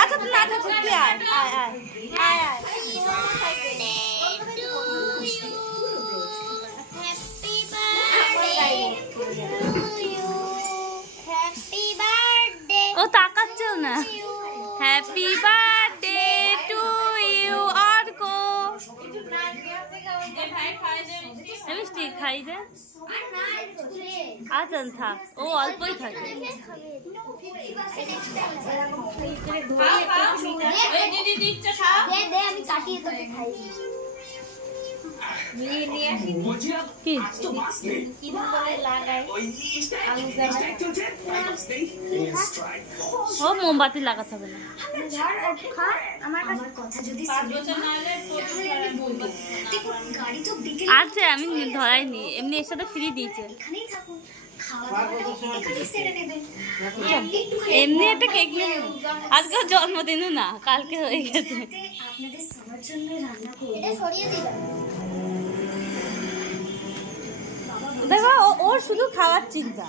আচ্ছা তুই না থাক, তুই আয় আয় আয় আয় আয়। ও তাকাচ্ছেও না। Happy birthday to you. Arka মিষ্টি খাই দে। আচ্ছা থাক, ও অল্পই থাকে। ও মোমবাতি লাগাতে হবে না। আচ্ছা আমি ধরাইনি, এমনি এর সাথে ফ্রি দিয়েছে। এমনি একটা কেক নিয়ে, আজকে জন্মদিনও না, কালকে হয়ে গেছে। দেখো ওর শুধু খাওয়ার চিন্তা।